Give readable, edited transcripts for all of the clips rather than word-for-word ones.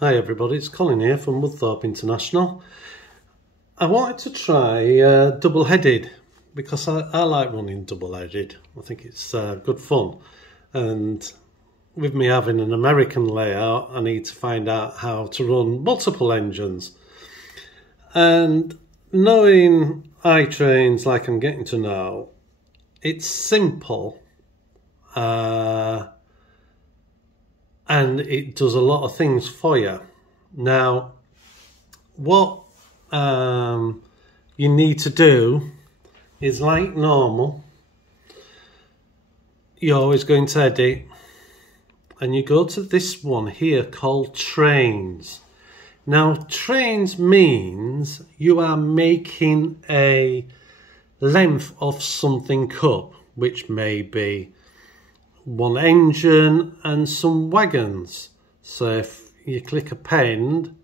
Hi everybody, it's Colin here from Woodthorpe International. I wanted to try double-headed because I like running double-headed. I think it's good fun, and with me having an American layout I need to find out how to run multiple engines. And knowing itrains like I'm getting to know, it's simple and it does a lot of things for you. Now, what you need to do is, like normal, you're always going to edit, and you go to this one here called trains. Now, trains means you are making a length of something up, which may be one engine and some wagons. So if you click append,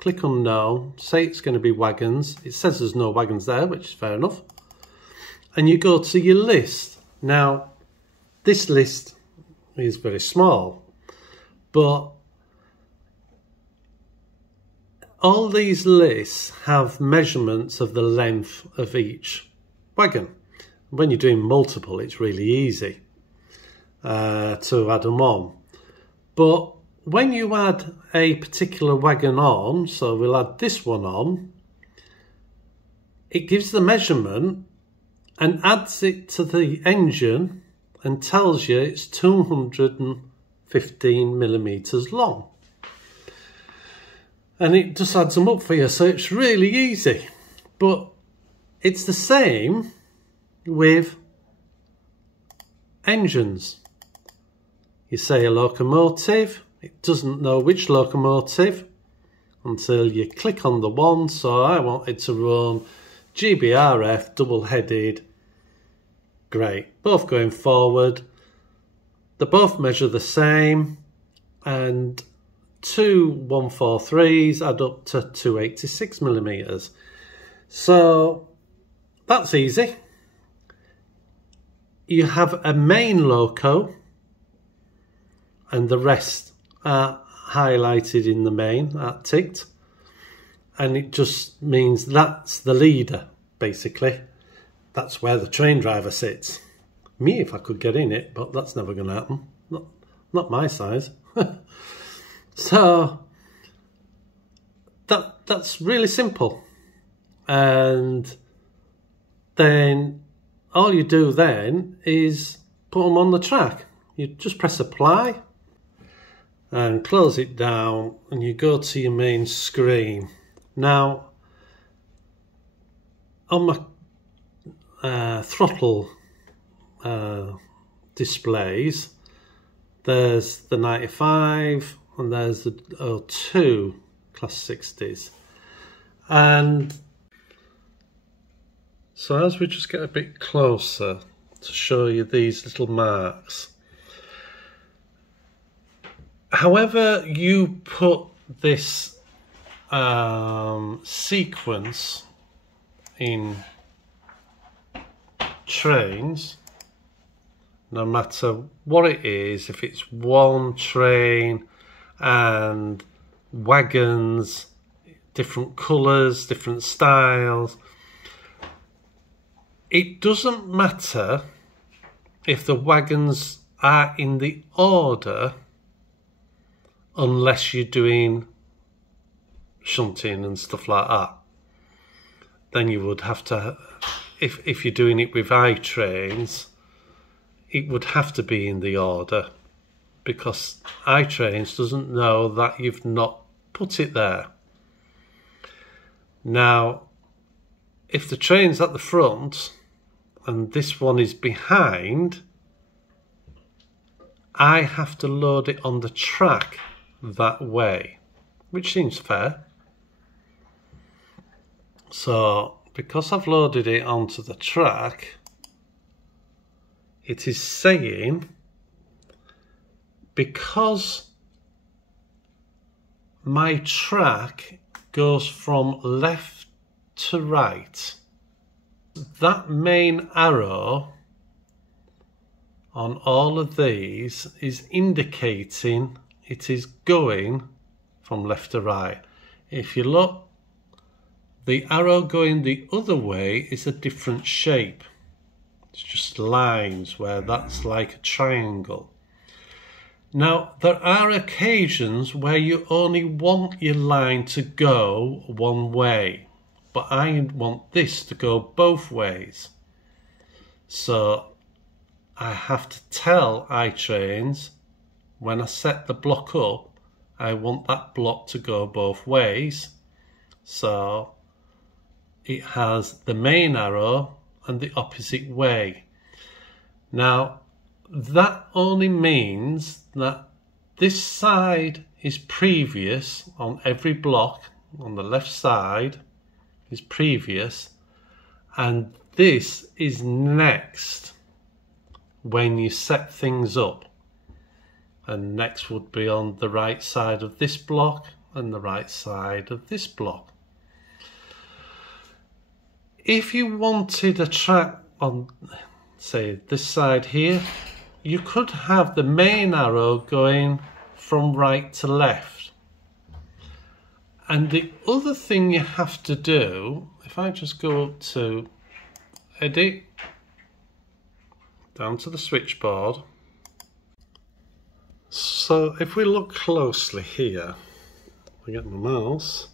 click on no, say it's going to be wagons. It says there's no wagons there, which is fair enough. And you go to your list. Now, this list is very small, but all these lists have measurements of the length of each wagon. When you're doing multiple, it's really easy to add them on. But when you add a particular wagon on, so we'll add this one on, it gives the measurement and adds it to the engine and tells you it's 215 millimeters long. And it just adds them up for you, so it's really easy. But it's the same with engines. You say a locomotive, it doesn't know which locomotive until you click on the one. So I wanted to run GBRF double-headed. Great, both going forward. They both measure the same, and two 143s add up to 286 millimeters. So that's easy. You have a main loco, and the rest are highlighted in the main, are ticked, and it just means that's the leader, basically. That's where the train driver sits. Me, if I could get in it, but that's never going to happen. Not my size. So that's really simple. And then all you do then is put them on the track. You just press apply and close it down, and you go to your main screen. Now, on my throttle displays, there's the 95 and there's the 02 class 60s. And so as we just get a bit closer to show you these little marks, however you put this sequence in trains, no matter what it is, if it's one train and wagons, different colours, different styles, it doesn't matter if the wagons are in the order unless you're doing shunting and stuff like that. Then you would have to, if you're doing it with itrains, it would have to be in the order, because itrains doesn't know that you've not put it there. Now, if the train's at the front and this one is behind, I have to load it on the track that way, which seems fair. So because I've loaded it onto the track, it is saying, because my track goes from left to right, that main arrow on all of these is indicating it is going from left to right. If you look, the arrow going the other way is a different shape. It's just lines where that's like a triangle. Now, there are occasions where you only want your line to go one way, but I want this to go both ways. So I have to tell itrains when I set the block up, I want that block to go both ways. So it has the main arrow and the opposite way. Now that only means that this side is previous on every block, on the left side is previous, and this is next when you set things up. And next would be on the right side of this block and the right side of this block. If you wanted a track on, say, this side here, you could have the main arrow going from right to left. And the other thing you have to do, if I just go up to Edit, down to the switchboard. So if we look closely here, I get my mouse,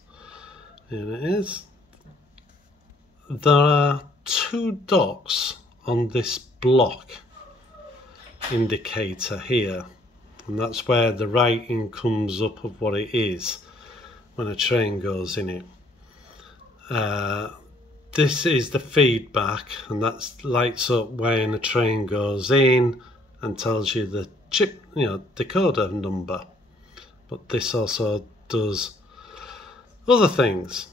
here it is. There are two dots on this block indicator here, and that's where the writing comes up of what it is when a train goes in it. This is the feedback, and that lights up when a train goes in and tells you the chip, decoder number. But this also does other things.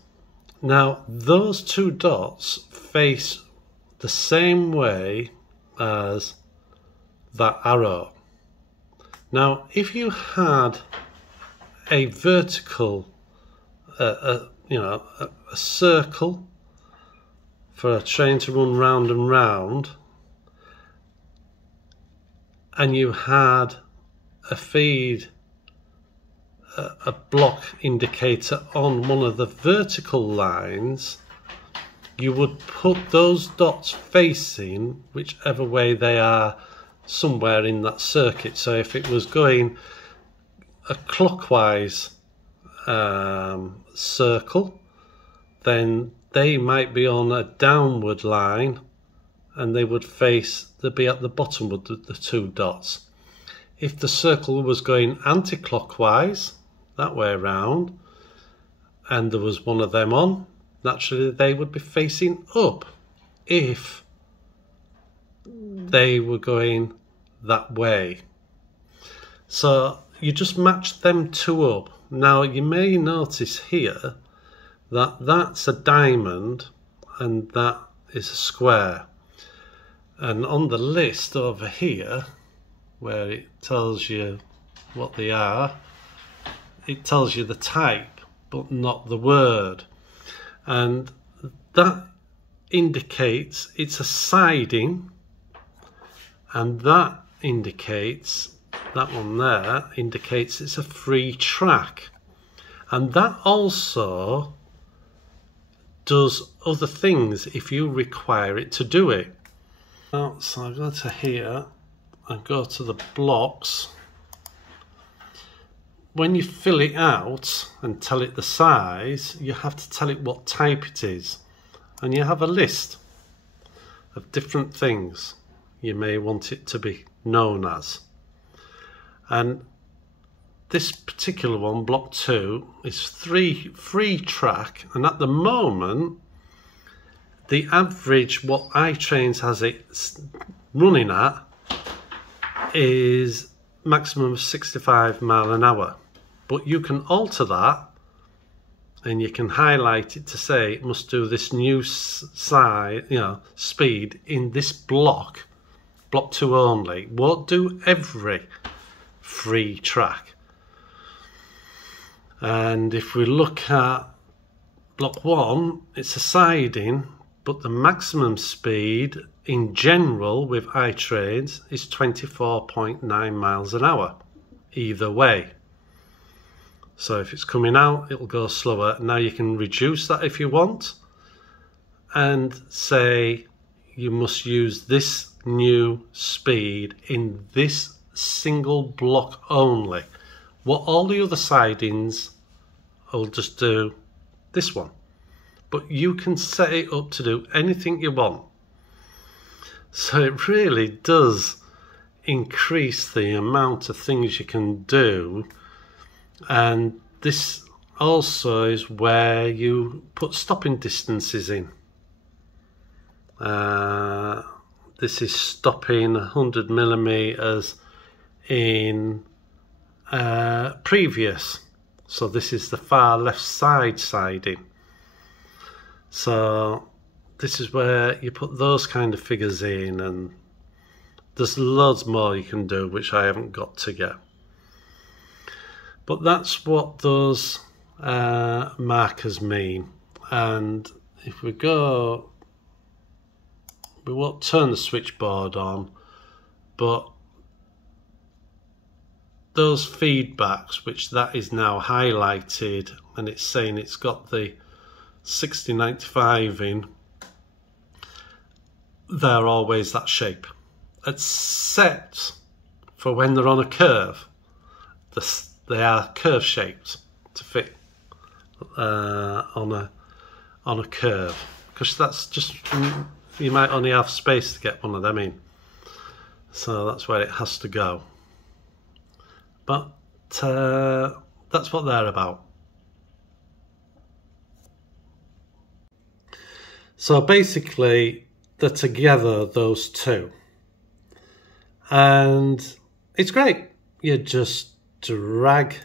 Now those two dots face the same way as that arrow. Now if you had a vertical, a circle for a train to run round and round, and you had a feed, a block indicator on one of the vertical lines, you would put those dots facing whichever way they are somewhere in that circuit. So if it was going a clockwise circle, then they might be on a downward line, and they would face, they'd be at the bottom with the two dots. If the circle was going anti-clockwise, that way around, and there was one of them on, naturally they would be facing up if they were going that way. So you just match them two up. Now you may notice here that that's a diamond and that is a square. And on the list over here, where it tells you what they are, it tells you the type but not the word, and that indicates it's a siding, and that indicates, that one there indicates it's a free track, and that also does other things if you require it to do it. Now, so I go to here and go to the blocks. When you fill it out and tell it the size, you have to tell it what type it is, and you have a list of different things you may want it to be known as. And this particular one, block 2, is free track, and at the moment the average what itrains has it running at is maximum of 65 miles an hour. But you can alter that, and you can highlight it to say it must do this new size, speed in this block 2 only. Won't do every free track. And if we look at block 1, it's a siding, but the maximum speed in general with itrains is 24.9 miles an hour either way. So if it's coming out, it'll go slower. Now you can reduce that if you want, and say you must use this new speed in this single block only. What all the other sidings, I'll just do this one. But you can set it up to do anything you want. So it really does increase the amount of things you can do. And this also is where you put stopping distances in. This is stopping 100 millimeters in previous. So this is the far left side siding. So this is where you put those kind of figures in, and there's loads more you can do which I haven't got to yet. But that's what those markers mean. And if we go, we won't turn the switchboard on, but those feedbacks, which that is now highlighted, and it's saying it's got the 6095 in, they're always that shape, except for when they're on a curve. They are curve shaped to fit on a curve, because that's just, you might only have space to get one of them in, so that's where it has to go. But that's what they're about. So basically they're together, those two, and it's great. You just drag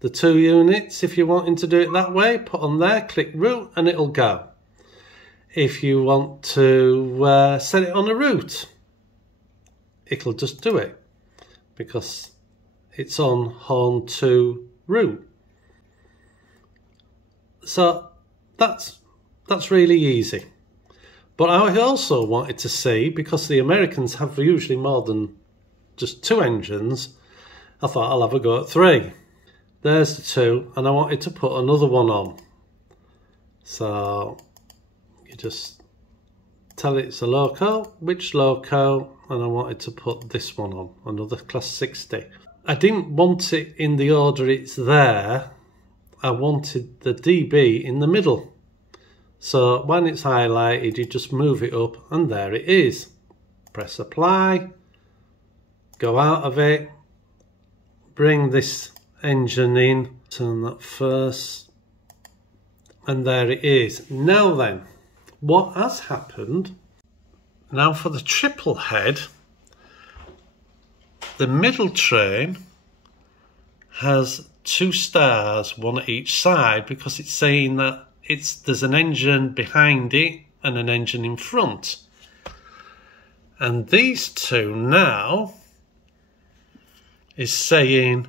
the two units if you're wanting to do it that way, put on there, click route, and it'll go. If you want to set it on a route, it'll just do it because it's on horn 2 route. So that's really easy. But I also wanted to see, because the Americans have usually more than just 2 engines, I thought I'll have a go at 3. There's the 2, and I wanted to put another one on. So you just tell it it's a loco, which loco, and I wanted to put this one on, another class 60. I didn't want it in the order it's there. I wanted the DB in the middle. So when it's highlighted, you just move it up, and there it is. Press apply, go out of it, bring this engine in, turn that first, and there it is. Now then, what has happened, now for the triple head, the middle train has 2 stars, one at each side, because it's saying that there's an engine behind it and an engine in front. And these 2 now is saying,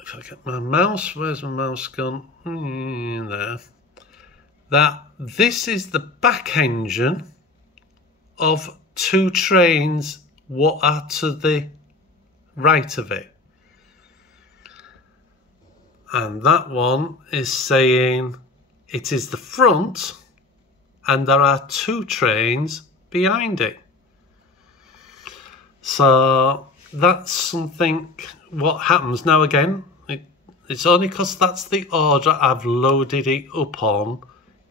if I get my mouse, where's my mouse gone? There. That this is the back engine of 2 trains what are to the right of it. And that one is saying it is the front, and there are 2 trains behind it. So that's something what happens. Now again, it's only because that's the order I've loaded it up on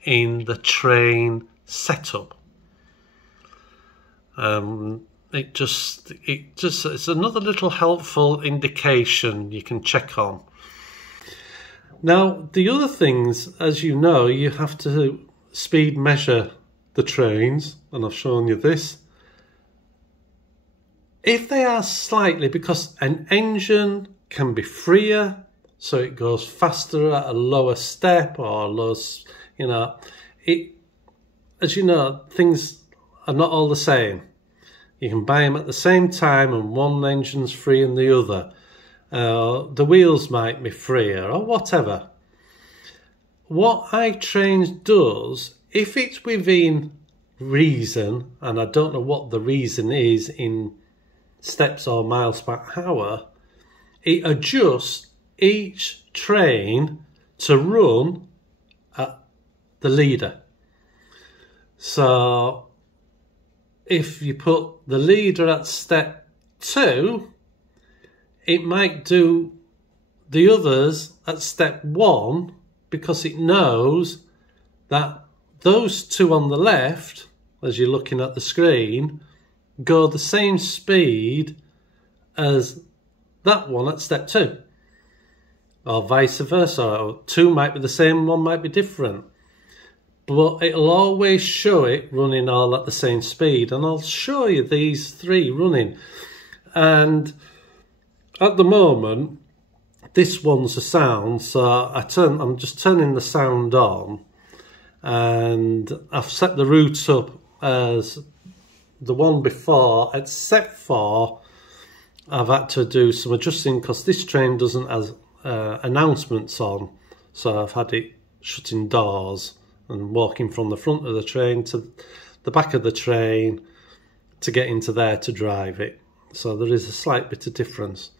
in the train setup. It's another little helpful indication you can check on. Now, the other things, as you know, you have to speed measure the trains, and I've shown you this. If they are slightly, because an engine can be freer, so it goes faster at a lower step or low, you know, as you know, things are not all the same. You can buy them at the same time and one engine's free and the other. The wheels might be freer or whatever. What itrains does, if it's within reason, and I don't know what the reason is in steps or miles per hour, it adjusts each train to run at the leader. So if you put the leader at step 2, it might do the others at step 1 because it knows that those 2 on the left, as you're looking at the screen, go the same speed as that one at step 2. Or vice versa. Or 2 might be the same, 1 might be different. But it'll always show it running all at the same speed. And I'll show you these 3 running. And at the moment, this one's a sound, so I'm just turning the sound on, and I've set the route up as the one before, except for I've had to do some adjusting because this train doesn't have announcements on, so I've had it shutting doors and walking from the front of the train to the back of the train to get into there to drive it. So there is a slight bit of difference,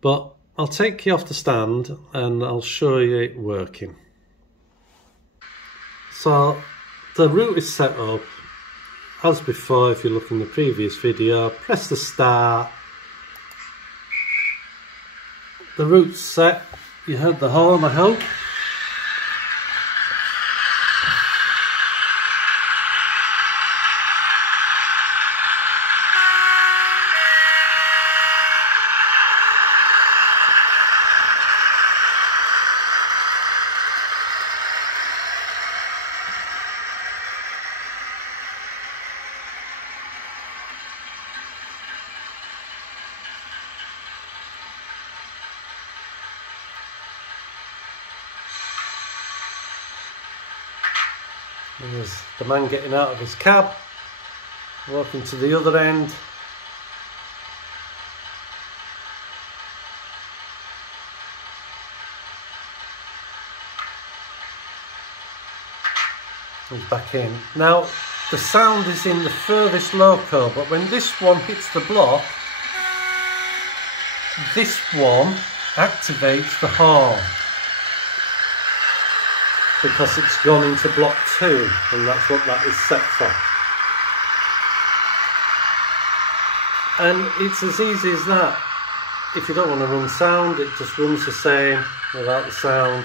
but I'll take you off the stand and I'll show you it working. So the route is set up as before. If you look in the previous video, press the start. The route's set. You heard the horn, I hope. There's the man getting out of his cab, walking to the other end. He's back in. Now, the sound is in the furthest loco, but when this one hits the block, this one activates the horn, because it's gone into block 2, and that's what that is set for. And it's as easy as that. If you don't want to run sound, it just runs the same without the sound.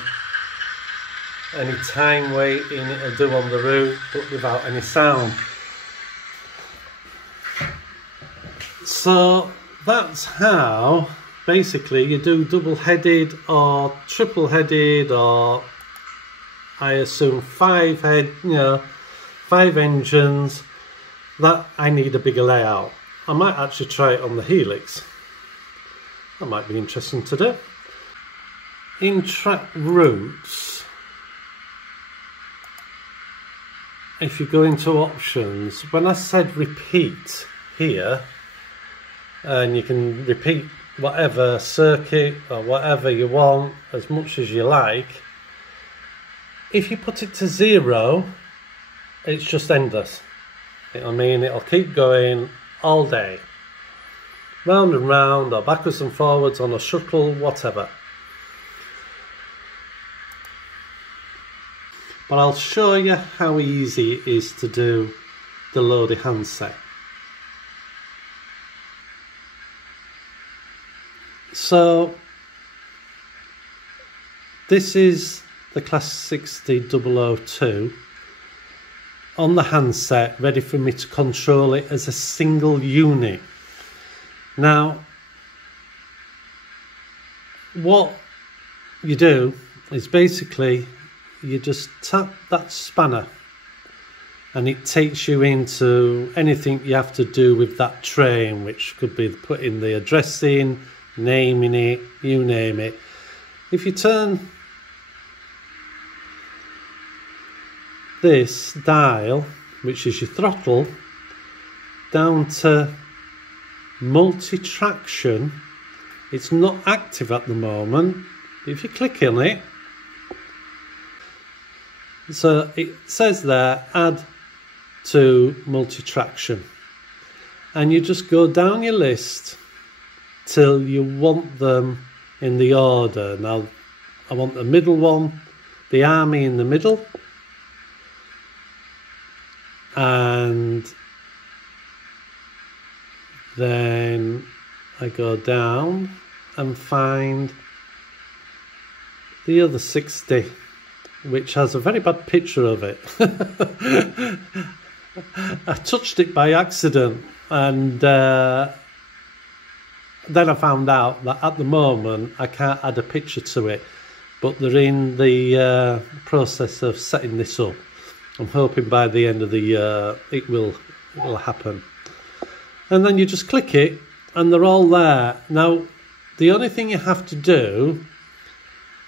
Any time waiting it'll do on the route, but without any sound. So that's how basically you do double-headed or triple-headed, or I assume 5 engines. That I need a bigger layout. I might actually try it on the Helix. That might be interesting to do. In track routes, if you go into options, when I said repeat here, and you can repeat whatever circuit or whatever you want as much as you like. If you put it to 0, it's just endless. You know what I mean? It'll keep going all day, round and round, or backwards and forwards on a shuttle, whatever. But I'll show you how easy it is to do the Lodi handset. So this is the Class 60002 on the handset, ready for me to control it as a single unit. Now, what you do is basically you just tap that spanner and it takes you into anything you have to do with that train, which could be putting the address in, naming it, you name it. If you turn this dial, which is your throttle, down to multi-traction, it's not active at the moment. If you click on it, so it says there, add to multi-traction, and you just go down your list till you want them in the order. Now I want the middle one, the army in the middle, and then I go down and find the other 60, which has a very bad picture of it. I touched it by accident, and then I found out that at the moment I can't add a picture to it, but they're in the process of setting this up. I'm hoping by the end of the year it will happen. And then you just click it and they're all there. Now, the only thing you have to do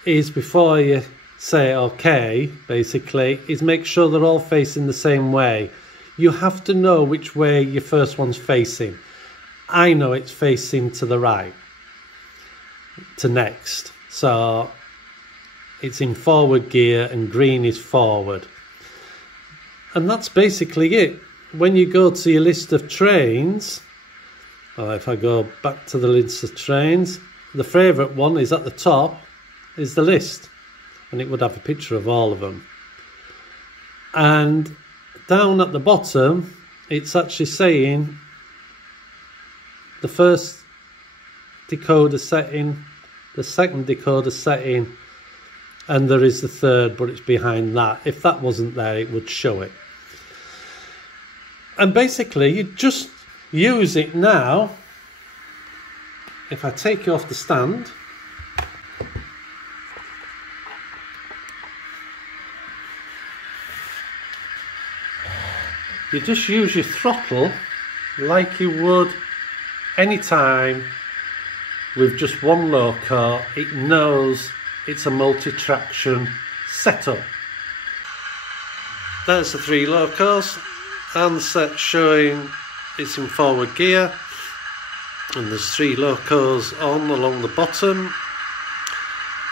is, before you say OK, basically, is make sure they're all facing the same way. You have to know which way your first one's facing. I know it's facing to the right, to next. So it's in forward gear and green is forward. And that's basically it. When you go to your list of trains, or if I go back to the list of trains, the favourite one is at the top, is the list. And it would have a picture of all of them. And down at the bottom, it's actually saying the first decoder setting, the second decoder setting, and there is the third, but it's behind that. If that wasn't there, it would show it. And basically, you just use it now. If I take you off the stand, you just use your throttle like you would any time with just one loco. It knows it's a multi-traction setup. There's the 3 locos. Handset showing it's in forward gear, and there's 3 locos on along the bottom.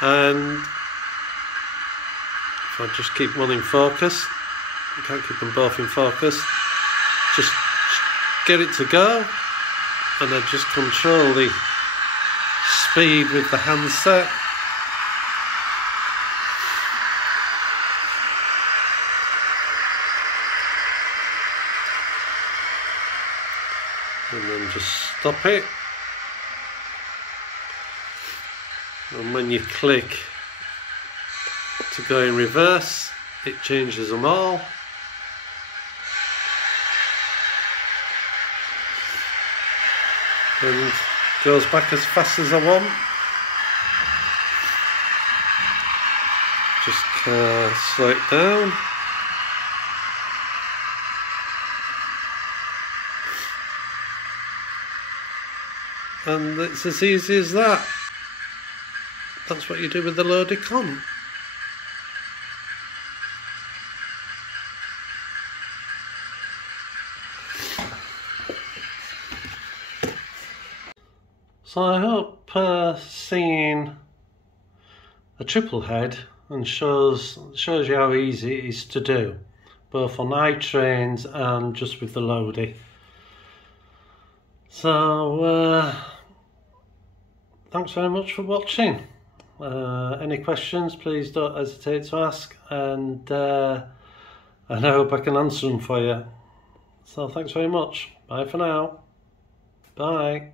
And if I just keep one in focus, I can't keep them both in focus, just get it to go, and I just control the speed with the handset. And then just stop it. And when you click to go in reverse, it changes them all. And goes back as fast as I want. Just slow it down. And it's as easy as that. That's what you do with the Lodi-con. So I hope seeing a triple head and shows you how easy it is to do, both on itrains and just with the Lodi. So thanks very much for watching. Any questions, please don't hesitate to ask, and I hope I can answer them for you. So thanks very much. Bye for now. Bye.